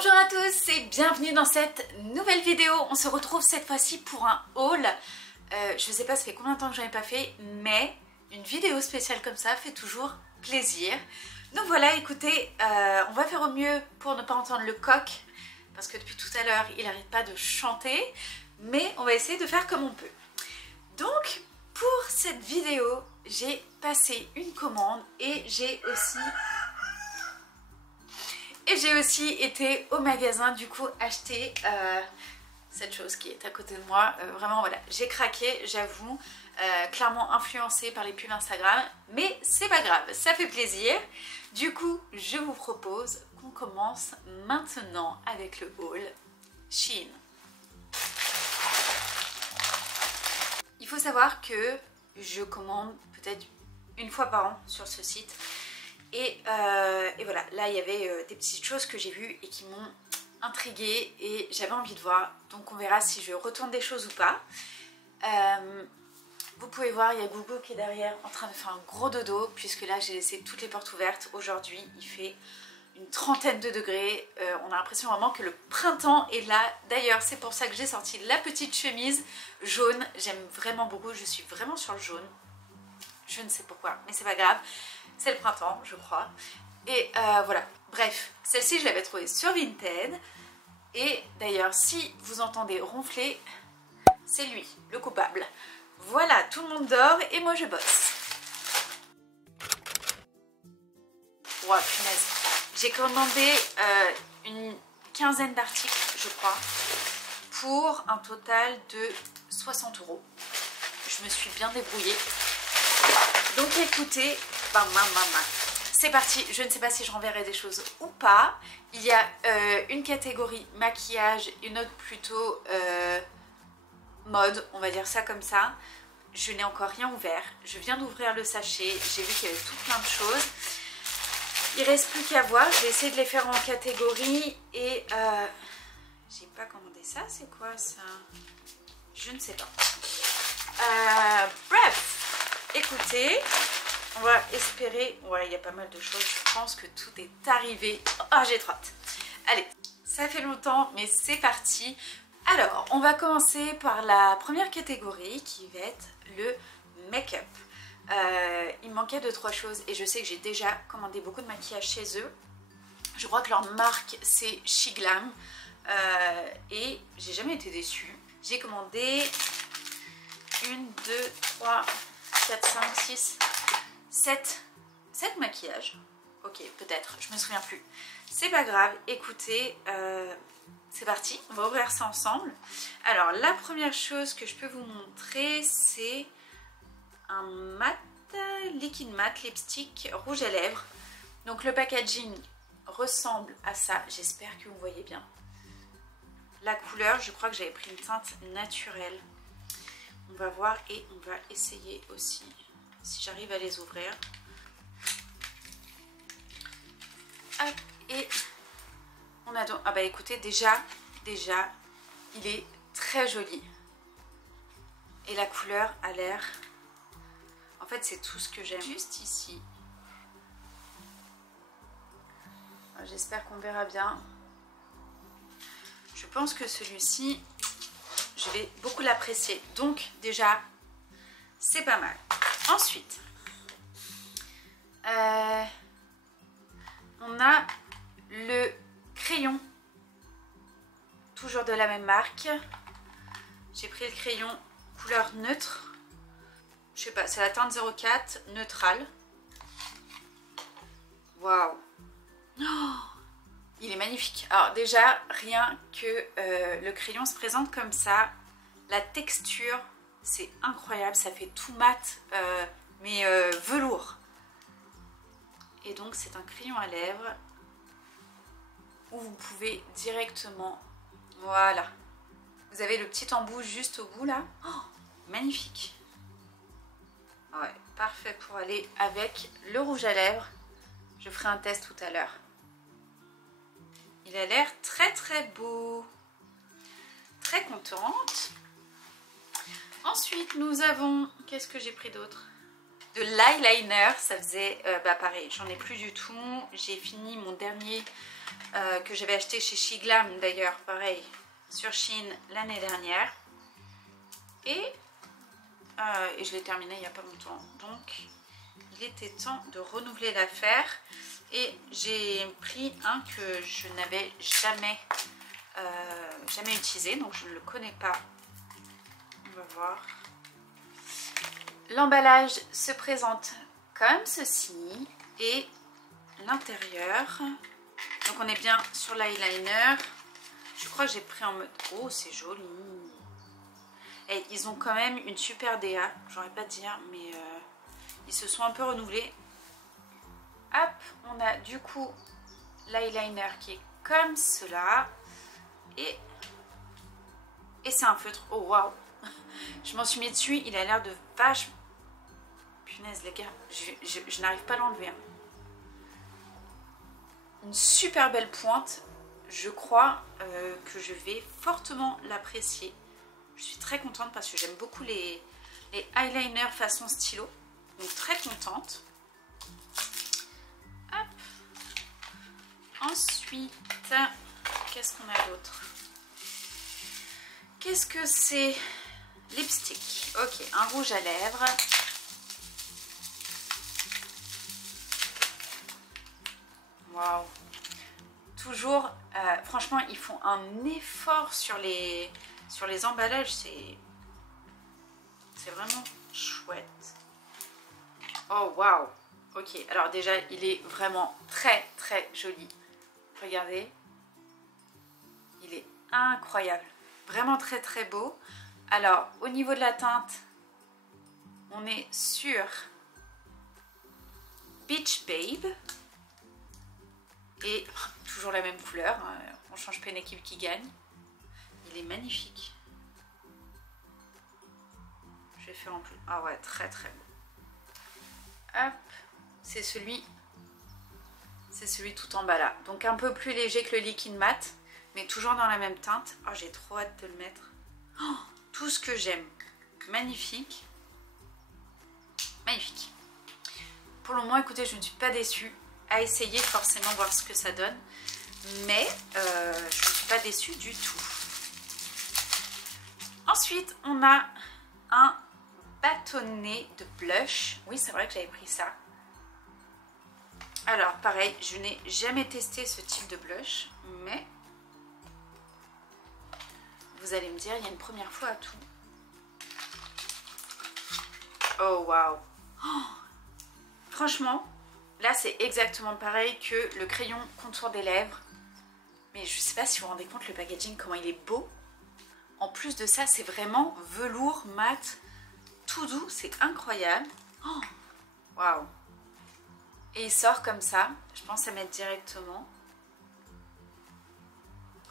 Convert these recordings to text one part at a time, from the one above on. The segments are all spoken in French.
Bonjour à tous et bienvenue dans cette nouvelle vidéo. On se retrouve cette fois-ci pour un haul. Je ne sais pas ça fait combien de temps que j'en ai pas fait, mais une vidéo spéciale comme ça fait toujours plaisir. Donc voilà, écoutez, on va faire au mieux pour ne pas entendre le coq, parce que depuis tout à l'heure il n'arrête pas de chanter, mais on va essayer de faire comme on peut. Donc pour cette vidéo, j'ai passé une commande et j'ai aussi été au magasin du coup acheter cette chose qui est à côté de moi. Vraiment voilà, j'ai craqué, j'avoue, clairement influencée par les pubs Instagram, mais c'est pas grave, ça fait plaisir. Du coup, je vous propose qu'on commence maintenant avec le haul Shein. Il faut savoir que je commande peut-être une fois par an sur ce site. Et voilà, là il y avait des petites choses que j'ai vues et qui m'ont intriguée et j'avais envie de voir. Donc on verra si je retourne des choses ou pas. Vous pouvez voir, il y a Gougou qui est derrière en train de faire un gros dodo, puisque là j'ai laissé toutes les portes ouvertes. Aujourd'hui il fait une trentaine de degrés. On a l'impression vraiment que le printemps est là. D'ailleurs c'est pour ça que j'ai sorti la petite chemise jaune. J'aime vraiment beaucoup, je suis vraiment sur le jaune. Je ne sais pourquoi, mais c'est pas grave. C'est le printemps, je crois. Et voilà. Bref, celle-ci, je l'avais trouvée sur Vinted. Et d'ailleurs, si vous entendez ronfler, c'est lui, le coupable. Voilà, tout le monde dort et moi, je bosse. Ouah, punaise. J'ai commandé une quinzaine d'articles, je crois, pour un total de 60 €. Je me suis bien débrouillée. Donc écoutez, c'est parti. Je ne sais pas si je renverrai des choses ou pas. Il y a une catégorie maquillage, une autre plutôt mode, on va dire ça comme ça. Je n'ai encore rien ouvert. Je viens d'ouvrir le sachet. J'ai vu qu'il y avait tout plein de choses. Il reste plus qu'à voir. Je vais essayer de les faire en catégorie. Et j'ai pas commandé ça. C'est quoi ça? Je ne sais pas. Bref. Écoutez, on va espérer. Ouais, il y a pas mal de choses. Je pense que tout est arrivé. Oh, j'ai trop hâte. Allez, ça fait longtemps, mais c'est parti. Alors, on va commencer par la première catégorie qui va être le make-up. Il me manquait 2-3 choses et je sais que j'ai déjà commandé beaucoup de maquillage chez eux. Je crois que leur marque c'est Shiglam et j'ai jamais été déçue. J'ai commandé 1, 2, 3, 4, 5, 6, 7 maquillages. Ok, peut-être, je me souviens plus. C'est pas grave, écoutez, c'est parti, on va ouvrir ça ensemble. Alors, la première chose que je peux vous montrer, c'est un mat, liquide mat, lipstick, rouge à lèvres. Donc le packaging ressemble à ça, j'espère que vous voyez bien. La couleur, je crois que j'avais pris une teinte naturelle. On va voir et on va essayer aussi si j'arrive à les ouvrir. Hop, et on a donc... Ah bah écoutez, déjà, il est très joli. Et la couleur a l'air... En fait, c'est tout ce que j'aime. Juste ici. J'espère qu'on verra bien. Je pense que celui-ci... Je vais beaucoup l'apprécier. Donc déjà, c'est pas mal. Ensuite, on a le crayon. Toujours de la même marque. J'ai pris le crayon couleur neutre. Je sais pas, c'est la teinte 04 neutrale. Waouh! Oh, il est magnifique. Alors déjà, rien que le crayon se présente comme ça, la texture, c'est incroyable, ça fait tout mat, mais velours. Et donc c'est un crayon à lèvres où vous pouvez directement, voilà. Vous avez le petit embout juste au bout là. Oh, magnifique. Ouais, parfait pour aller avec le rouge à lèvres. Je ferai un test tout à l'heure. Il a l'air très très beau. Très contente. Ensuite, nous avons... Qu'est-ce que j'ai pris d'autre? de l'eyeliner. Ça faisait pareil, j'en ai plus du tout. J'ai fini mon dernier que j'avais acheté chez Shiglam d'ailleurs, pareil, sur Shein l'année dernière. Et je l'ai terminé il n'y a pas longtemps. Donc il était temps de renouveler l'affaire. Et j'ai pris un que je n'avais jamais utilisé, donc je ne le connais pas. On va voir. L'emballage se présente comme ceci et l'intérieur. Donc on est bien sur l'eyeliner. Je crois que j'ai pris en mode... Oh, c'est joli. Et ils ont quand même une super DA, j'aurais pas dire, mais ils se sont un peu renouvelés. Hop, on a du coup l'eyeliner qui est comme cela. Et c'est un feutre. Oh waouh. Je m'en suis mis dessus, il a l'air de vache. Punaise les gars, je n'arrive pas à l'enlever. Une super belle pointe. Je crois que je vais fortement l'apprécier. Je suis très contente parce que j'aime beaucoup les eyeliners façon stylo. Donc très contente. Hop. Ensuite, qu'est-ce qu'on a d'autre? Qu'est-ce que c'est? Lipstick. Ok, un rouge à lèvres. Waouh. Toujours, franchement, ils font un effort sur les emballages. C'est vraiment chouette. Oh, waouh. Ok, alors déjà, il est vraiment très, très joli. Regardez. Il est incroyable. Vraiment très, très beau. Alors, au niveau de la teinte, on est sur Beach Babe. Et toujours la même couleur. Hein. On change pas une équipe qui gagne. Il est magnifique. Je vais faire en plus. Ah ouais, très, très beau. Hop. C'est celui tout en bas là. Donc un peu plus léger que le liquide mat, mais toujours dans la même teinte. Oh, j'ai trop hâte de le mettre. Oh, tout ce que j'aime. Magnifique. Magnifique. Pour le moment, écoutez, je ne suis pas déçue. À essayer forcément, voir ce que ça donne. Mais je ne suis pas déçue du tout. Ensuite, on a un bâtonnet de blush. Oui, c'est vrai que j'avais pris ça. Alors, pareil, je n'ai jamais testé ce type de blush, mais vous allez me dire, il y a une première fois à tout. Oh, waouh! Oh, franchement, là, c'est exactement pareil que le crayon contour des lèvres. Mais je ne sais pas si vous vous rendez compte, le packaging, comment il est beau. En plus de ça, c'est vraiment velours, mat, tout doux, c'est incroyable. Oh, waouh! Et il sort comme ça, je pense à mettre directement.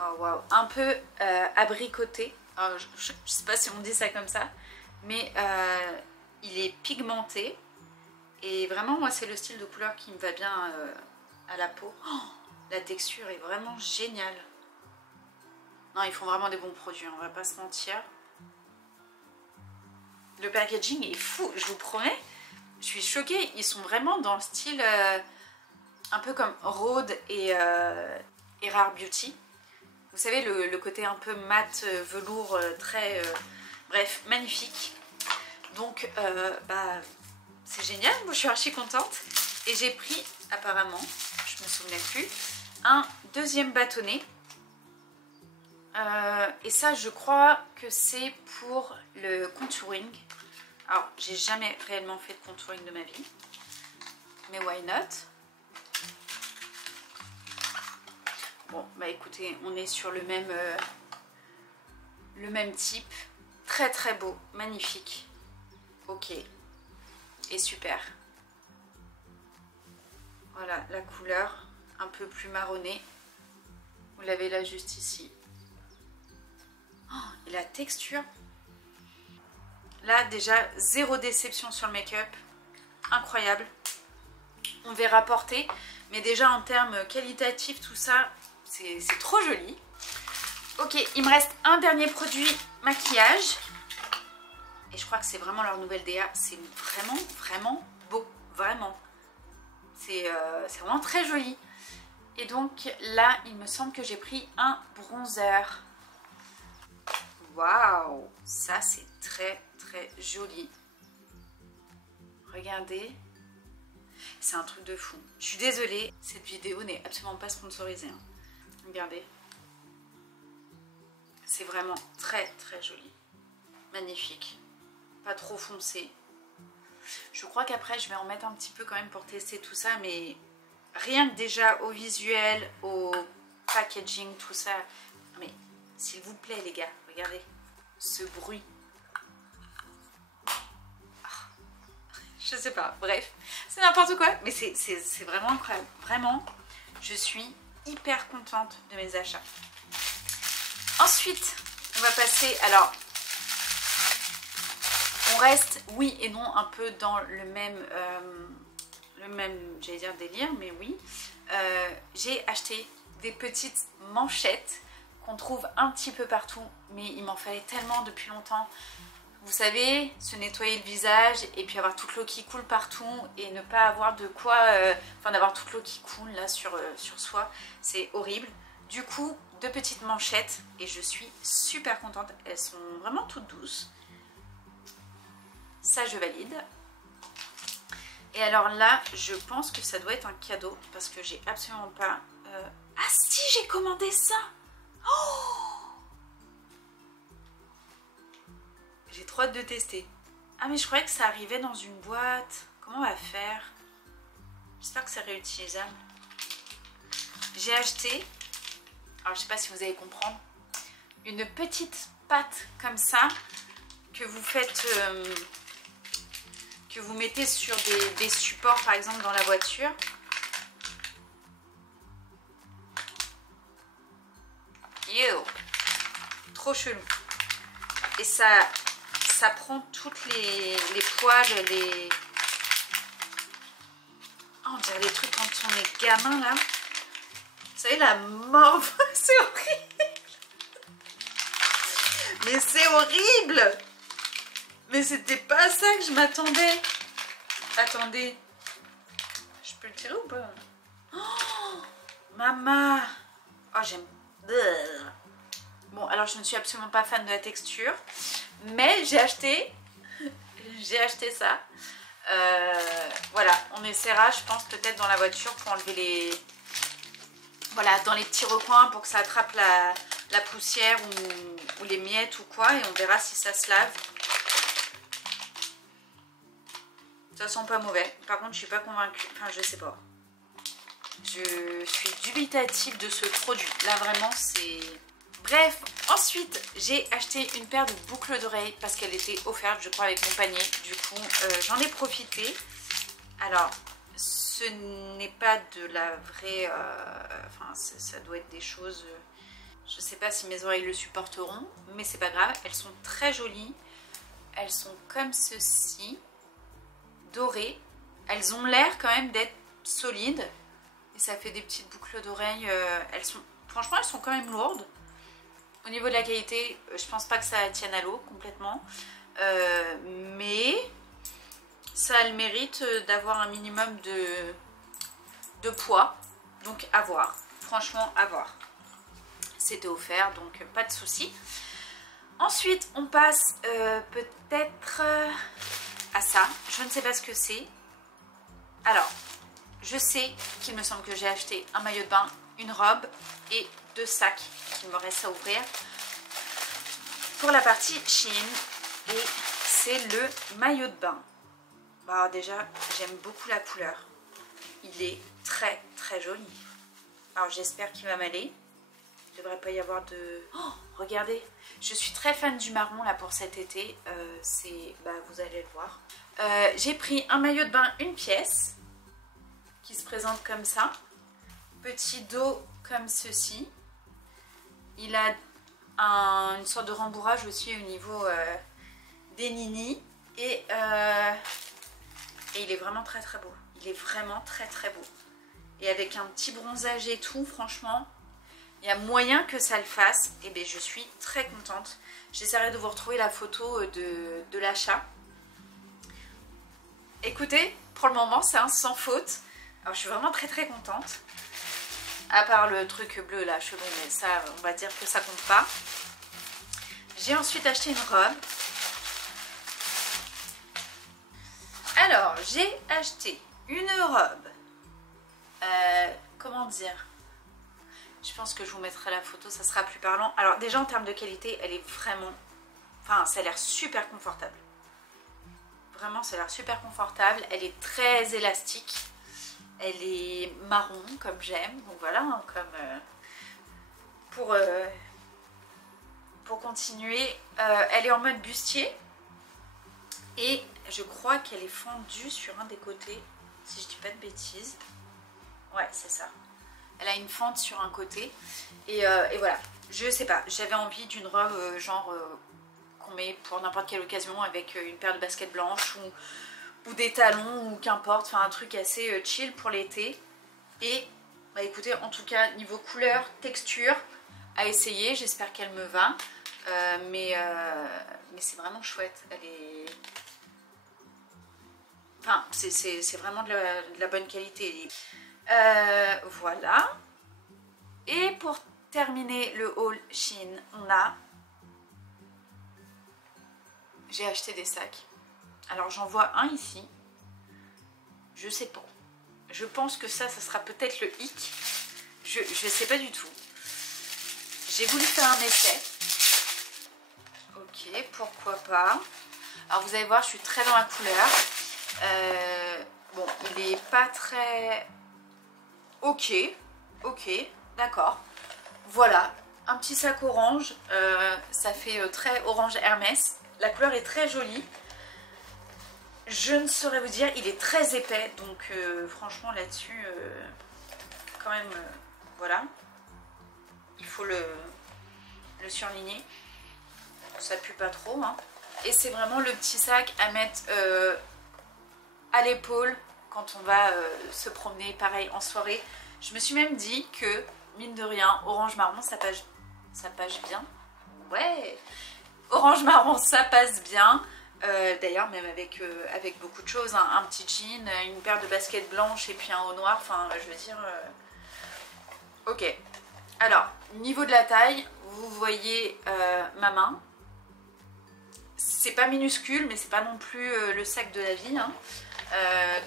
Oh waouh, un peu abricoté. Alors, je ne sais pas si on dit ça comme ça, mais il est pigmenté. Et vraiment, moi, c'est le style de couleur qui me va bien à la peau. Oh, la texture est vraiment géniale. Non, ils font vraiment des bons produits, on va pas se mentir. Le packaging est fou, je vous promets. Je suis choquée, ils sont vraiment dans le style un peu comme Rhode et Rare Beauty. Vous savez, le côté un peu mat, velours, très... bref, magnifique. Donc, c'est génial, moi je suis archi contente. Et j'ai pris, apparemment, je me souvenais plus, un deuxième bâtonnet. Et ça, je crois que c'est pour le contouring. Alors, j'ai jamais réellement fait de contouring de ma vie. Mais why not? Bon, bah écoutez, on est sur le même type. Très très beau, magnifique. Ok. Et super. Voilà, la couleur un peu plus marronnée. Vous l'avez là juste ici. Oh, et la texture. Là, déjà, zéro déception sur le make-up. Incroyable. On verra porter. Mais déjà, en termes qualitatifs, tout ça, c'est trop joli. Ok, il me reste un dernier produit maquillage. Et je crois que c'est vraiment leur nouvelle DA. C'est vraiment, vraiment beau. Vraiment. C'est vraiment très joli. Et donc là, il me semble que j'ai pris un bronzer. Waouh! Ça, c'est très, très joli. Regardez. C'est un truc de fou. Je suis désolée, cette vidéo n'est absolument pas sponsorisée. Hein. Regardez. C'est vraiment très très joli. Magnifique. Pas trop foncé. Je crois qu'après je vais en mettre un petit peu quand même pour tester tout ça. Mais rien que déjà au visuel, au packaging, tout ça. Mais s'il vous plaît les gars, regardez. Ce bruit. Je sais pas, bref, c'est n'importe quoi, mais c'est vraiment incroyable. Vraiment, je suis hyper contente de mes achats. Ensuite, on va passer, alors, on reste, oui et non, un peu dans le même j'allais dire délire, mais oui. J'ai acheté des petites manchettes qu'on trouve un petit peu partout, mais il m'en fallait tellement depuis longtemps. Vous savez, se nettoyer le visage et puis avoir toute l'eau qui coule partout et ne pas avoir de quoi... enfin, d'avoir toute l'eau qui coule là sur soi, c'est horrible. Du coup, 2 petites manchettes et je suis super contente. Elles sont vraiment toutes douces. Ça, je valide. Et alors là, je pense que ça doit être un cadeau parce que j'ai absolument pas... Ah si, j'ai commandé ça! Oh! J'ai trop hâte de tester. Ah mais je croyais que ça arrivait dans une boîte. Comment on va faire? J'espère que c'est réutilisable. J'ai acheté, alors je sais pas si vous allez comprendre, une petite pâte comme ça que vous faites, que vous mettez sur des supports par exemple dans la voiture. Yo, trop chelou. Et ça prend toutes les poils, les... Oh, on dirait les trucs quand on est gamin là. Vous savez, la morve, c'est horrible. Mais c'est horrible. Mais c'était pas à ça que je m'attendais. Attendez. Je peux le tirer ou pas? Oh, maman. Oh, j'aime. Bon, alors je ne suis absolument pas fan de la texture. Mais j'ai acheté ça. Voilà, on essaiera, je pense, peut-être dans la voiture pour enlever les... Voilà, dans les petits recoins pour que ça attrape la poussière ou les miettes ou quoi. Et on verra si ça se lave. Ça sent pas mauvais. Par contre, je suis pas convaincue. Enfin, je sais pas. Je suis dubitative de ce produit. Là, vraiment, c'est... Bref, ensuite, j'ai acheté une paire de boucles d'oreilles parce qu'elle était offerte, je crois, avec mon panier. Du coup, j'en ai profité. Alors, ce n'est pas de la vraie... Enfin, ça doit être des choses... je sais pas si mes oreilles le supporteront, mais c'est pas grave. Elles sont très jolies. Elles sont comme ceci, dorées. Elles ont l'air quand même d'être solides. Et ça fait des petites boucles d'oreilles. Elles sont... Franchement, elles sont quand même lourdes. Au niveau de la qualité, je pense pas que ça tienne à l'eau complètement. Mais ça a le mérite d'avoir un minimum de poids. Donc à voir. Franchement, à voir. C'était offert, donc pas de souci. Ensuite, on passe peut-être à ça. Je ne sais pas ce que c'est. Alors, je sais qu'il me semble que j'ai acheté un maillot de bain, une robe et 2 sacs qu'il me reste à ouvrir pour la partie Shein. Et c'est le maillot de bain. Alors déjà, j'aime beaucoup la couleur. Il est très très joli. Alors j'espère qu'il va m'aller. Il ne devrait pas y avoir de... Oh, regardez, je suis très fan du marron là pour cet été. Vous allez le voir. J'ai pris un maillot de bain, une pièce, qui se présente comme ça. Petit dos comme ceci. Il a une sorte de rembourrage aussi au niveau des ninis. Et il est vraiment très très beau. Il est vraiment très très beau. Et avec un petit bronzage et tout, franchement, il y a moyen que ça le fasse. Et bien je suis très contente. J'essaierai de vous retrouver la photo de l'achat. Écoutez, pour le moment c'est un sans faute. Alors je suis vraiment très très contente. À part le truc bleu là, chelou, mais ça on va dire que ça compte pas. J'ai ensuite acheté une robe. Alors j'ai acheté une robe. Comment dire? Je pense que je vous mettrai la photo, ça sera plus parlant. Alors déjà en termes de qualité, elle est vraiment... Enfin, ça a l'air super confortable. Vraiment, ça a l'air super confortable. Elle est très élastique. Elle est marron, comme j'aime. Donc voilà, hein, comme... pour continuer, elle est en mode bustier. Et je crois qu'elle est fendue sur un des côtés, si je dis pas de bêtises. Ouais, c'est ça. Elle a une fente sur un côté. Et voilà, je sais pas, j'avais envie d'une robe genre qu'on met pour n'importe quelle occasion avec une paire de baskets blanches ou des talons ou qu'importe. Enfin, un truc assez chill pour l'été. Et bah écoutez, en tout cas, niveau couleur, texture, à essayer. J'espère qu'elle me va. Mais c'est vraiment chouette. Elle est... Enfin, c'est vraiment de la bonne qualité. Voilà. Et pour terminer le haul Shein, j'ai acheté des sacs. Alors j'en vois un ici. Je sais pas. Je pense que ça sera peut-être le hic. Je sais pas du tout. J'ai voulu faire un essai. Ok, pourquoi pas. Alors vous allez voir, je suis très dans la couleur. Bon, il est pas très... Ok, d'accord. Voilà, un petit sac orange. Ça fait très orange Hermès. La couleur est très jolie. Je ne saurais vous dire, il est très épais. Donc franchement là-dessus, quand même, voilà. Il faut le surligner. Ça pue pas trop, hein. Et c'est vraiment le petit sac à mettre à l'épaule quand on va se promener, pareil, en soirée. Je me suis même dit que, mine de rien, orange marron, ça passe bien. Ouais, orange marron, ça passe bien. D'ailleurs, même avec beaucoup de choses, hein. Un petit jean, une paire de baskets blanches et puis un haut noir. Enfin, je veux dire... Ok. Alors, niveau de la taille, vous voyez ma main. C'est pas minuscule, mais c'est pas non plus le sac de la vie, hein.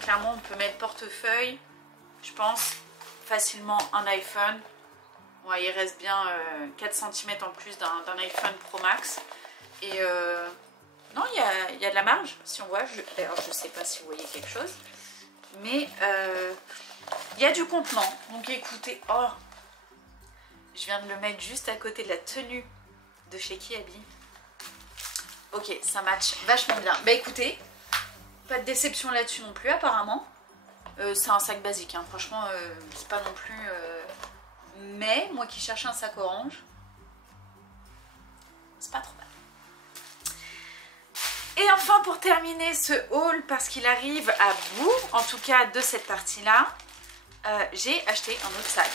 Clairement, on peut mettre portefeuille, je pense, facilement un iPhone. Ouais, il reste bien 4 cm en plus d'un iPhone Pro Max. Et non, il y a de la marge, si on voit. D'ailleurs, je sais pas si vous voyez quelque chose. Mais il y a du contenant. Donc écoutez, oh, je viens de le mettre juste à côté de la tenue de chez Kiabi. Ok, ça match vachement bien. Bah écoutez, pas de déception là-dessus non plus apparemment. C'est un sac basique, hein. Franchement, c'est pas non plus... Mais moi qui cherchais un sac orange, c'est pas trop mal. Et enfin, pour terminer ce haul, parce qu'il arrive à bout, en tout cas de cette partie-là, j'ai acheté un autre sac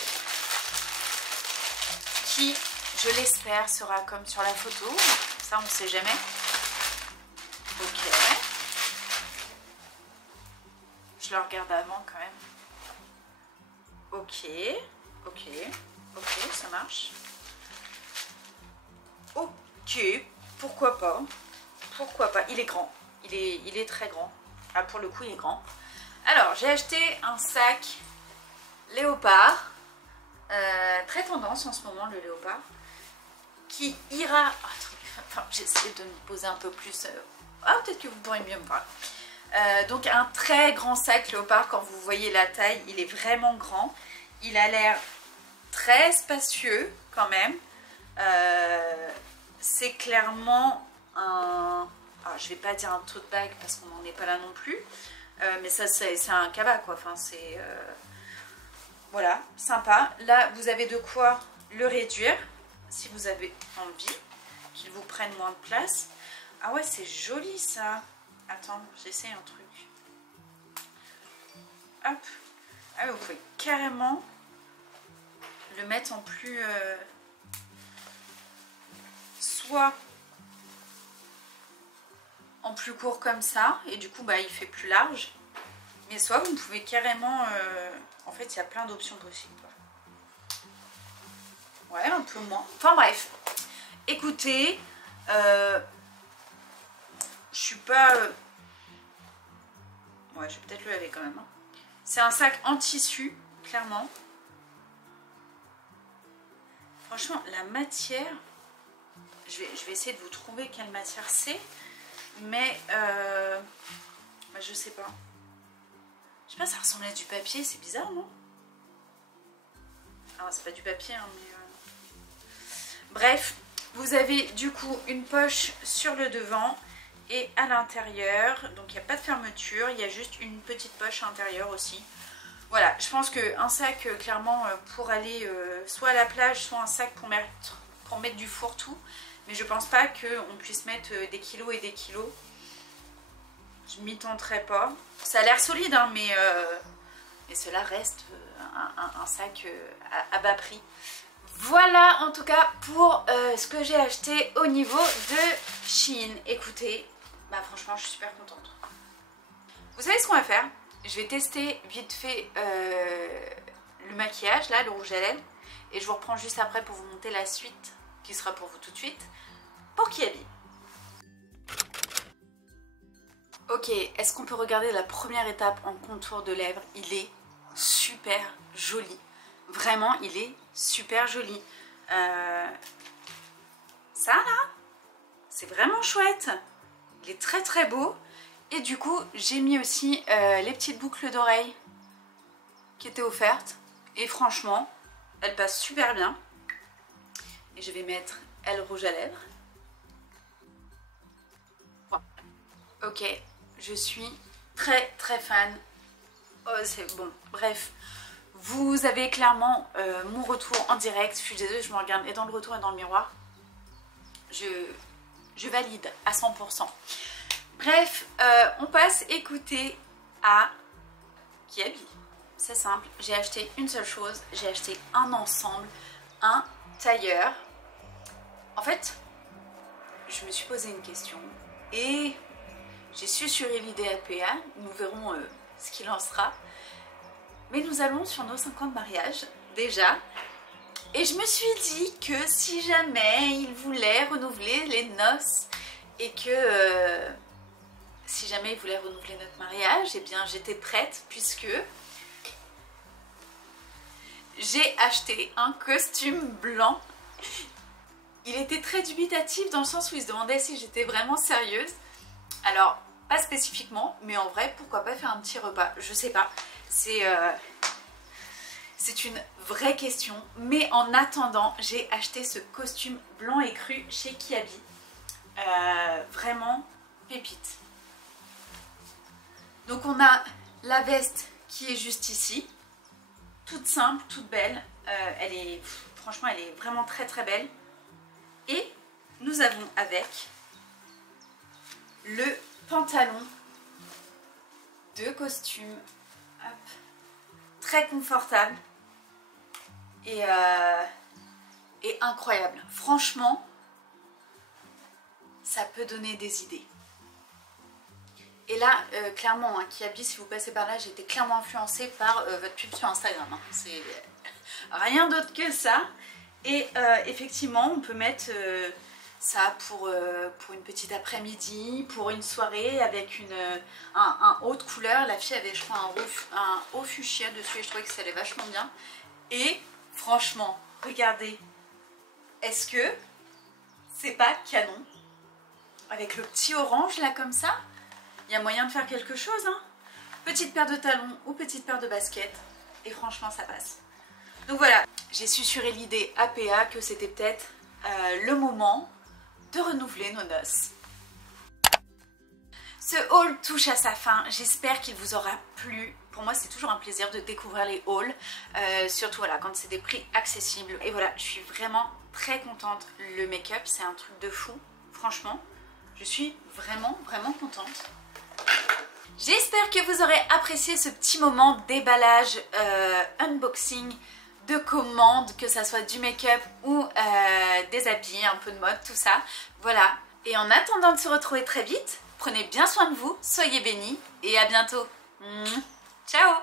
qui, je l'espère, sera comme sur la photo. Ça, on ne sait jamais. Ok. Je le regarde avant quand même. Ok, ça marche. Ok, pourquoi pas. Pourquoi pas. Il est grand. Il est très grand. Ah, pour le coup, il est grand. Alors, j'ai acheté un sac léopard. Très tendance en ce moment, le léopard. Qui ira... Attends, j'essaie de me poser un peu plus... Ah, peut-être que vous pourrez mieux me voir. Donc un très grand sac léopard, quand vous voyez la taille, il est vraiment grand. Il a l'air très spacieux quand même. C'est clairement un... Alors, je vais pas dire un tote bag parce qu'on n'en est pas là non plus. Mais ça, c'est un cabas quoi. Enfin, c'est... Voilà, sympa. Là, vous avez de quoi le réduire si vous avez envie qu'il vous prenne moins de place. Ah ouais, c'est joli ça. Attends, j'essaie un truc. Hop. Ah, vous pouvez carrément le mettre en plus... soit en plus court comme ça, et du coup bah, il fait plus large. Mais soit vous pouvez carrément... en fait, il y a plein d'options possibles. Ouais, un peu moins. Enfin bref. Écoutez, je suis pas... Ouais, je vais peut-être le laver quand même. Hein. C'est un sac en tissu, clairement. Franchement, la matière... Je vais essayer de vous trouver quelle matière c'est. Mais... bah, je sais pas. Je sais pas, ça ressemble à du papier, c'est bizarre, non? Ah, c'est pas du papier, hein, mais... Bref, vous avez du coup une poche sur le devant et à l'intérieur. Donc il n'y a pas de fermeture, il y a juste une petite poche à l'intérieur aussi. Voilà, je pense qu'un sac, clairement, pour aller soit à la plage, soit un sac pour mettre du fourre-tout. Mais je pense pas qu'on puisse mettre des kilos et des kilos. Je m'y tenterai pas. Ça a l'air solide, hein, mais cela reste un sac à bas prix. Voilà en tout cas pour ce que j'ai acheté au niveau de Shein. Écoutez, bah franchement je suis super contente. Vous savez ce qu'on va faire? Je vais tester vite fait le maquillage, là, le rouge à lèvres. Et je vous reprends juste après pour vous monter la suite qui sera pour vous tout de suite. Pour Kiabi. Ok, est-ce qu'on peut regarder la première étape en contour de lèvres? Il est super joli. Vraiment, il est super joli. Ça là, c'est vraiment chouette. Il est très très beau. Et du coup, j'ai mis aussi les petites boucles d'oreilles qui étaient offertes. Et franchement, elles passent super bien. Et je vais mettre elle rouge à lèvres. Voilà. Ok, je suis très très fan. Oh, c'est bon, bref. Vous avez clairement mon retour en direct. Je suis désolée, je me regarde et dans le retour et dans le miroir. Je valide à 100%. Bref, on passe écouter à Kiabi. C'est simple, j'ai acheté une seule chose. J'ai acheté un ensemble, un tailleur. En fait, je me suis posé une question et j'ai susurré l'idée à PA. Nous verrons ce qu'il en sera. Mais nous allons sur nos 5 ans de mariage, déjà. Et je me suis dit que si jamais il voulait renouveler les noces et que si jamais il voulait renouveler notre mariage, eh bien j'étais prête puisque j'ai acheté un costume blanc. Il était très dubitatif dans le sens où il se demandait si j'étais vraiment sérieuse. Alors, pas spécifiquement, mais en vrai, pourquoi pas faire un petit repas? Je sais pas. C'est une vraie question. Mais en attendant, j'ai acheté ce costume blanc et cru chez Kiabi. Vraiment pépite. Donc on a la veste qui est juste ici. Toute simple, toute belle. Franchement, elle est vraiment très très belle. Et nous avons avec le pantalon de costume. Hop. Très confortable et incroyable. Franchement, ça peut donner des idées. Et là, clairement, hein, Kiabi, si vous passez par là, j'ai été clairement influencée par votre pub sur Instagram. Hein. C'est rien d'autre que ça. Et effectivement, on peut mettre ça pour une petite après-midi, pour une soirée avec un haut de couleur. La fille avait, je crois, un haut fuchsia dessus et je trouvais que ça allait vachement bien. Et franchement, regardez, est-ce que c'est pas canon? Avec le petit orange là comme ça, il y a moyen de faire quelque chose. Hein. Petite paire de talons ou petite paire de baskets. Et franchement, ça passe. Donc voilà, j'ai susurré l'idée à PA que c'était peut-être le moment de renouveler nos noces. Ce haul touche à sa fin, j'espère qu'il vous aura plu. Pour moi c'est toujours un plaisir de découvrir les hauls, surtout voilà, quand c'est des prix accessibles. Et voilà, je suis vraiment très contente. Le make-up c'est un truc de fou, franchement. Je suis vraiment vraiment contente. J'espère que vous aurez apprécié ce petit moment déballage, unboxing de commandes, que ça soit du make-up ou des habits, un peu de mode, tout ça. Voilà. Et en attendant de se retrouver très vite, prenez bien soin de vous, soyez bénis et à bientôt. Ciao!